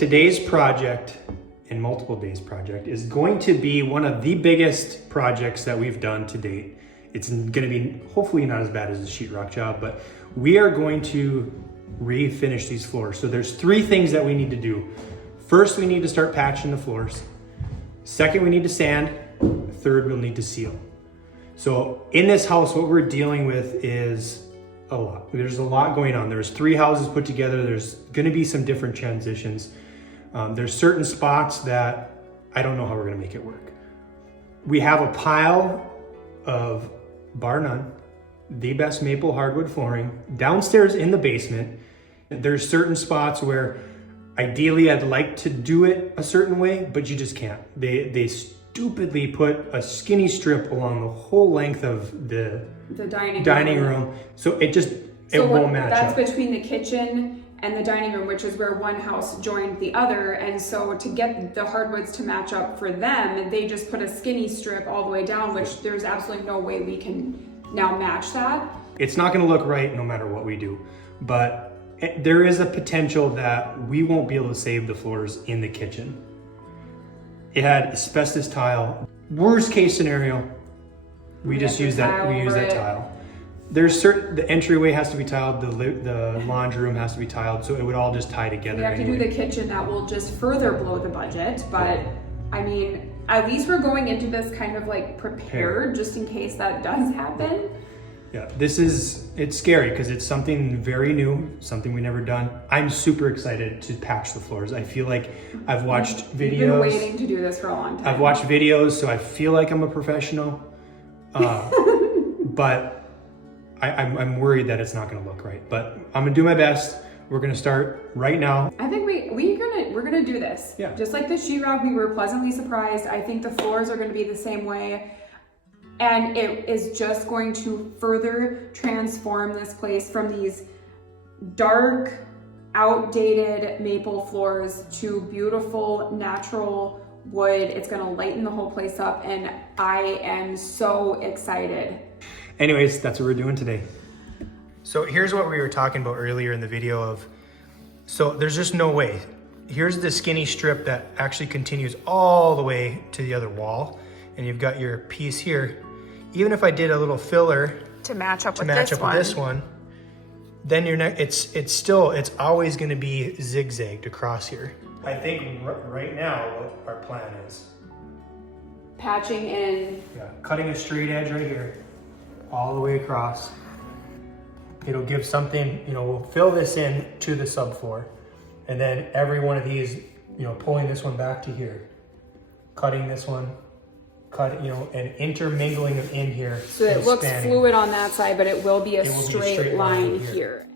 Today's project, and multiple days project, is going to be one of the biggest projects that we've done to date. It's gonna be hopefully not as bad as the sheetrock job, but we are going to refinish these floors. So there's 3 things that we need to do. First, we need to start patching the floors. Second, we need to sand. Third, we'll need to seal. So in this house, what we're dealing with is a lot. There's a lot going on. There's 3 houses put together. There's gonna be some different transitions. There's certain spots that I don't know how we're gonna make it work. We have a pile of, bar none, the best maple hardwood flooring downstairs in the basement. There's certain spots where ideally I'd like to do it a certain way, but you just can't. They stupidly put a skinny strip along the whole length of the dining room. So it won't match up. That's between the kitchen and the dining room, which is where one house joined the other. And so to get the hardwoods to match up for them, they just put a skinny strip all the way down, which there's absolutely no way we can now match that. It's not gonna look right no matter what we do, but there is a potential that we won't be able to save the floors in the kitchen. It had asbestos tile. Worst case scenario, we just use that tile. There's the entryway has to be tiled, the laundry room has to be tiled, so it would all just tie together. We have to do the kitchen. That will just further blow the budget, but I mean, at least we're going into this kind of like prepared just in case that does happen. Yeah, it's scary because it's something very new, something we've never done. I'm super excited to patch the floors. I feel like I've watched videos. You've been waiting to do this for a long time. I've watched videos, so I feel like I'm a professional, but I'm worried that it's not gonna look right, but I'm gonna do my best. We're gonna start right now. I think we're gonna do this. Yeah. Just like the sheetrock, we were pleasantly surprised. I think the floors are gonna be the same way. And it is just going to further transform this place from these dark, outdated maple floors to beautiful, natural wood. It's gonna lighten the whole place up, and I am so excited. Anyways, that's what we're doing today. So here's what we were talking about earlier in the video of, so there's just no way. Here's the skinny strip that actually continues all the way to the other wall. And you've got your piece here. Even if I did a little filler To match up with this one, then it's always gonna be zigzagged across here. I think right now what our plan is. Patching in. Yeah, cutting a straight edge right here, all the way across. It'll give something, we'll fill this in to the subfloor. And then every one of these, pulling this one back to here, cutting this one, and intermingling them in here. So it looks fluid on that side, but it will be a straight line here.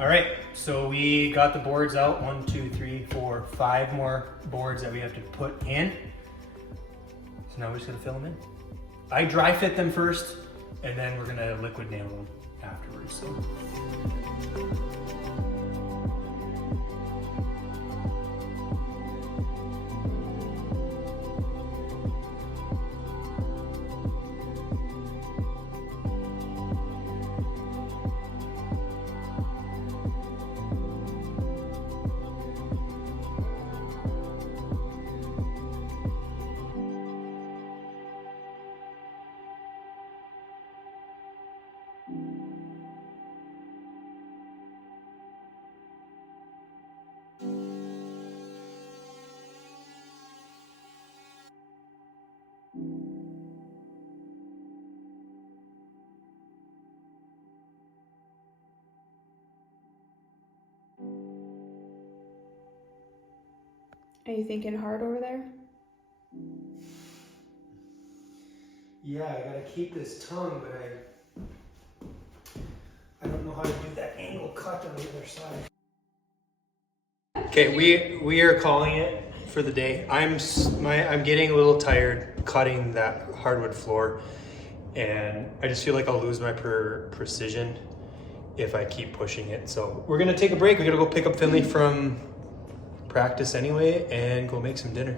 All right, so we got the boards out. 1, 2, 3, 4, 5 more boards that we have to put in. So now we're just gonna fill them in. I dry fit them first, and then we're gonna liquid nail them afterwards. So. Are you thinking hard over there? Yeah, I gotta keep this tongue, but I don't know how to do that angle cut on the other side. Okay, we are calling it for the day. I'm getting a little tired cutting that hardwood floor, and I just feel like I'll lose my precision if I keep pushing it. So we're gonna take a break. We gotta go pick up Finley from practice anyway and go make some dinner.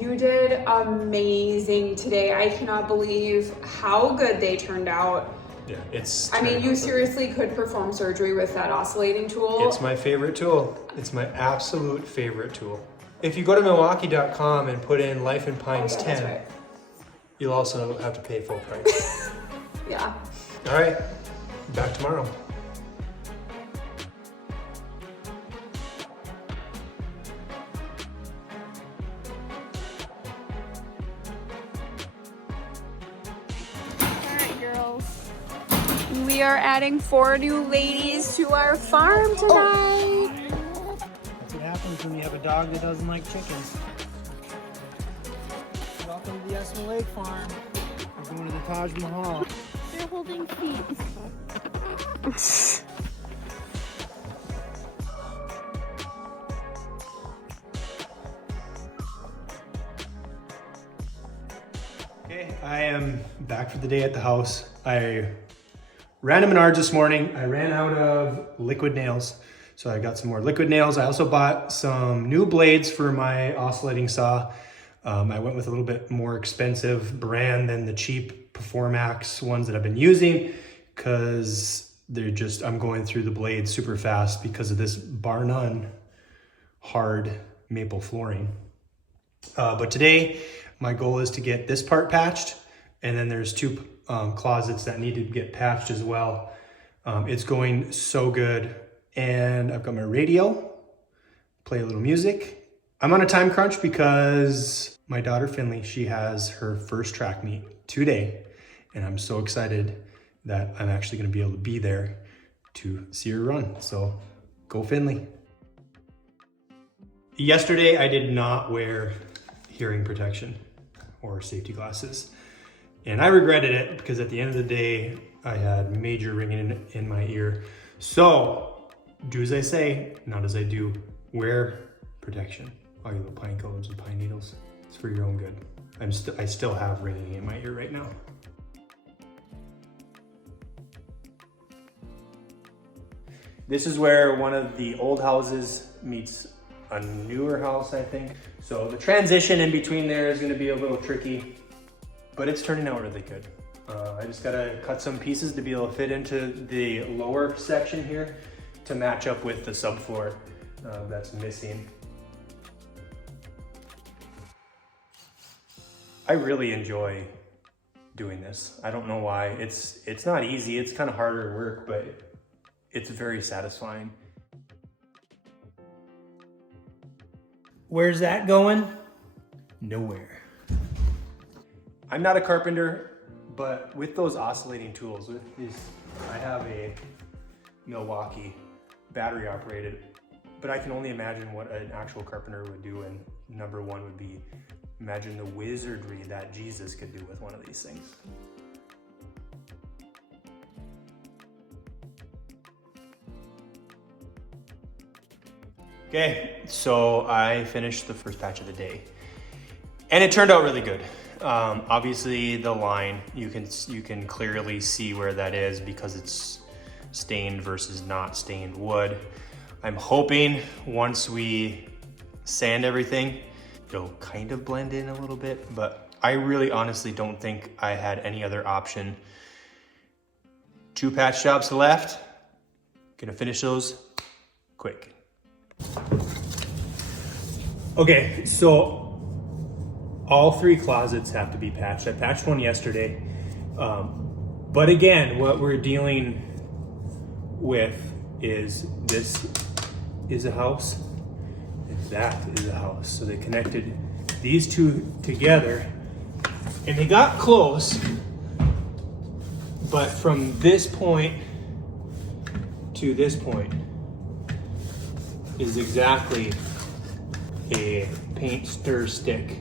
You did amazing today. I cannot believe how good they turned out. Yeah, it's. I mean, you seriously could perform surgery with that oscillating tool. It's my favorite tool. It's my absolute favorite tool. If you go to Milwaukee.com and put in Life in Pines 10, right. You'll also have to pay full price. Yeah. All right, back tomorrow. We are adding 4 new ladies to our farm tonight. That's what happens when you have a dog that doesn't like chickens. Welcome to the Esma Lake Farm. We're going to the Taj Mahal. They're holding feet. Okay, I am back for the day at the house. I ran to Menards this morning. I ran out of liquid nails, so I got some more liquid nails. I also bought some new blades for my oscillating saw. I went with a little bit more expensive brand than the cheap Performax ones that I've been using because I'm going through the blades super fast because of this bar none hard maple flooring. But today, my goal is to get this part patched, and then there's 2 closets that need to get patched as well. It's going so good, and I've got my radio, play a little music. I'm on a time crunch because my daughter Finley, she has her first track meet today, and I'm so excited that I'm actually going to be able to be there to see her run. So go Finley. Yesterday I did not wear hearing protection or safety glasses, and I regretted it because at the end of the day I had major ringing in my ear. So do as I say, not as I do. Wear protection. All you little pine cones and pine needles. It's for your own good. I still have ringing in my ear right now. This is where one of the old houses meets a newer house, I think. So the transition in between there is going to be a little tricky, but it's turning out really good. I just got to cut some pieces to be able to fit into the lower section here to match up with the subfloor that's missing. I really enjoy doing this. I don't know why. It's not easy. It's kind of harder work, but it's very satisfying. Where's that going? Nowhere. I'm not a carpenter, but with those oscillating tools, I have a Milwaukee battery operated, but I can only imagine what an actual carpenter would do, and number one would be imagine the wizardry that Jesus could do with one of these things. Okay, so I finished the first patch of the day, and it turned out really good. Obviously, the line you can clearly see where that is because it's stained versus not stained wood. I'm hoping once we sand everything, it'll kind of blend in a little bit, but I really honestly don't think I had any other option. 2 patch jobs left. Gonna finish those quick. Okay, so all 3 closets have to be patched. I patched one yesterday. But again, what we're dealing with is this is a house and that is a house. So they connected these 2 together and they got close, but from this point to this point is exactly a paint stir stick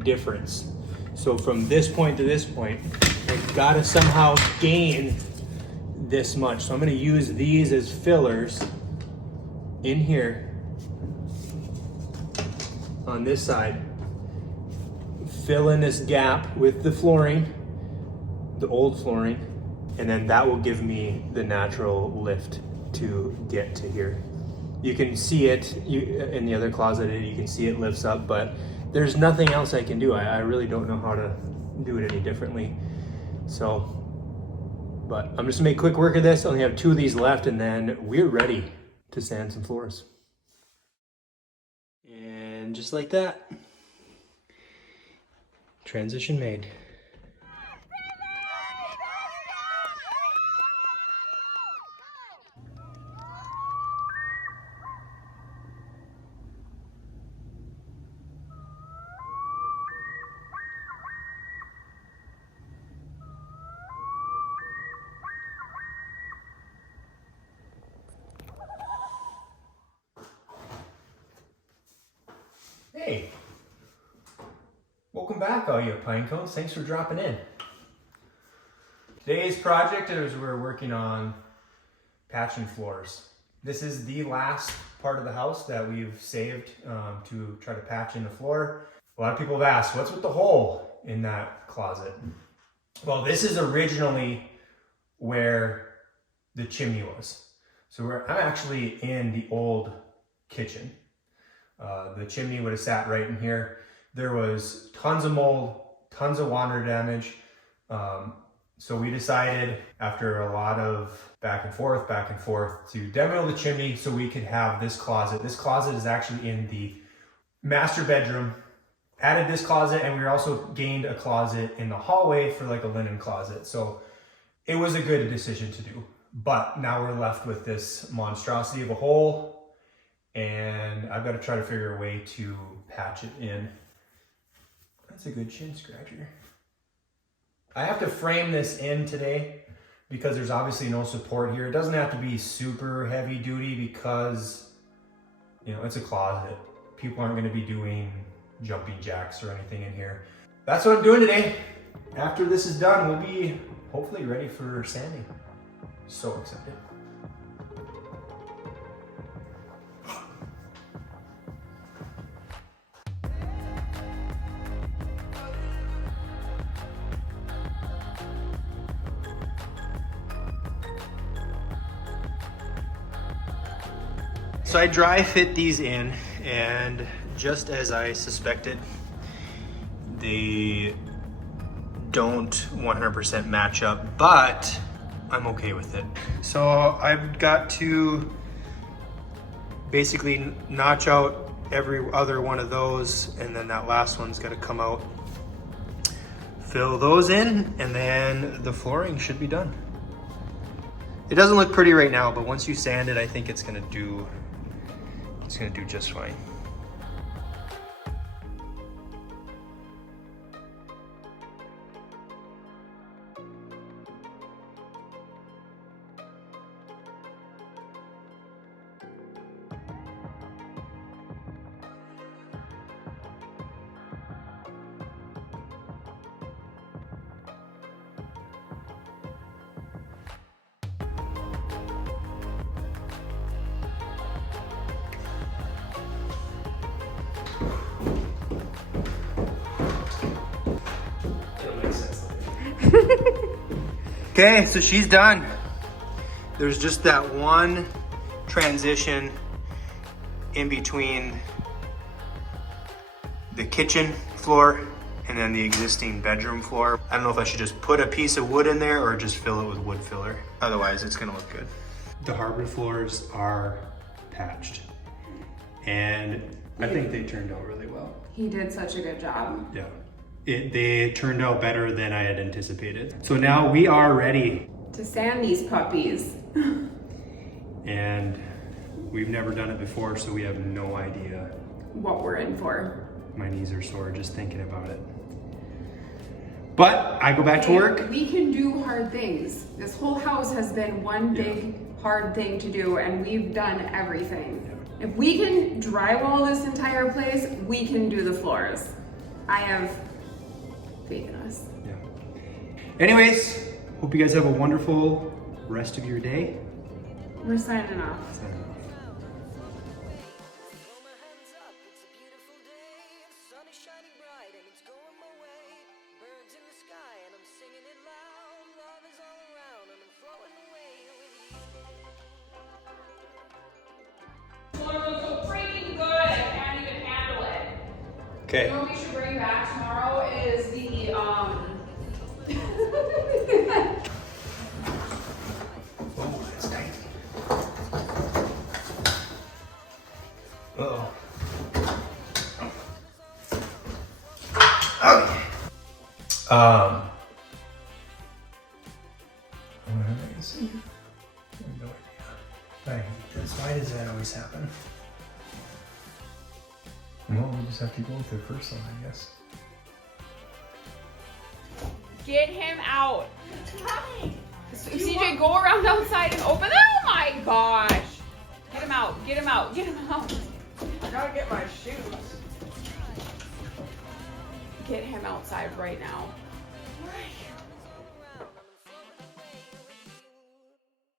difference. So from this point to this point, I've got to somehow gain this much. So I'm going to use these as fillers in here on this side. Fill in this gap with the flooring, the old flooring, and then that will give me the natural lift to get to here. You can see it in the other closet, you can see it lifts up, but there's nothing else I can do. I really don't know how to do it any differently. So, but I'm just gonna make quick work of this. I only have 2 of these left, and then we're ready to sand some floors. And just like that, transition made. Hey, welcome back all you pine cones. Thanks for dropping in. Today's project is we're working on patching floors. This is the last part of the house that we've saved to try to patch in the floor. A lot of people have asked, what's with the hole in that closet? Well, this is originally where the chimney was. So I'm actually in the old kitchen. The chimney would have sat right in here. There was tons of mold, tons of water damage. So we decided after a lot of back and forth to demo the chimney so we could have this closet. This closet is actually in the master bedroom. Added this closet, and we also gained a closet in the hallway for like a linen closet. So it was a good decision to do. But now we're left with this monstrosity of a hole, and I've got to try to figure a way to patch it in. That's a good chin scratcher. I have to frame this in today because there's obviously no support here. It doesn't have to be super heavy duty because, you know, it's a closet. People aren't going to be doing jumping jacks or anything in here. That's what I'm doing today. After this is done, we'll be hopefully ready for sanding. So excited. So I dry fit these in, and just as I suspected, they don't 100% match up, but I'm okay with it. So I've got to basically notch out every other one of those, and then that last one's got to come out. Fill those in, and then the flooring should be done. It doesn't look pretty right now, but once you sand it, I think it's gonna do just fine. Okay, so she's done. There's just that one transition in between the kitchen floor and then the existing bedroom floor. I don't know if I should just put a piece of wood in there or just fill it with wood filler. Otherwise, it's gonna look good. The hardwood floors are patched, and I think they turned out really well. He did such a good job. Yeah. They turned out better than I had anticipated. So now we are ready to sand these puppies. And we've never done it before, so we have no idea what we're in for. My knees are sore just thinking about it. But I go back to work. We can do hard things. This whole house has been one big hard thing to do, and we've done everything. If we can drywall this entire place, we can do the floors. I have faith in us. Yeah. Anyways, hope you guys have a wonderful rest of your day. We're signing off. Signing off. Okay. You know what we should bring back tomorrow is the Oh, that's tight. Uh-oh. Okay. What am I gonna say? I have no idea. I hate this. Why does that always happen? Well, we'll just have to go with the first one, I guess. get him out. CJ, go around outside and open. Oh my gosh. Get him out. Get him out. Get him out. I gotta get my shoes. Get him outside right now.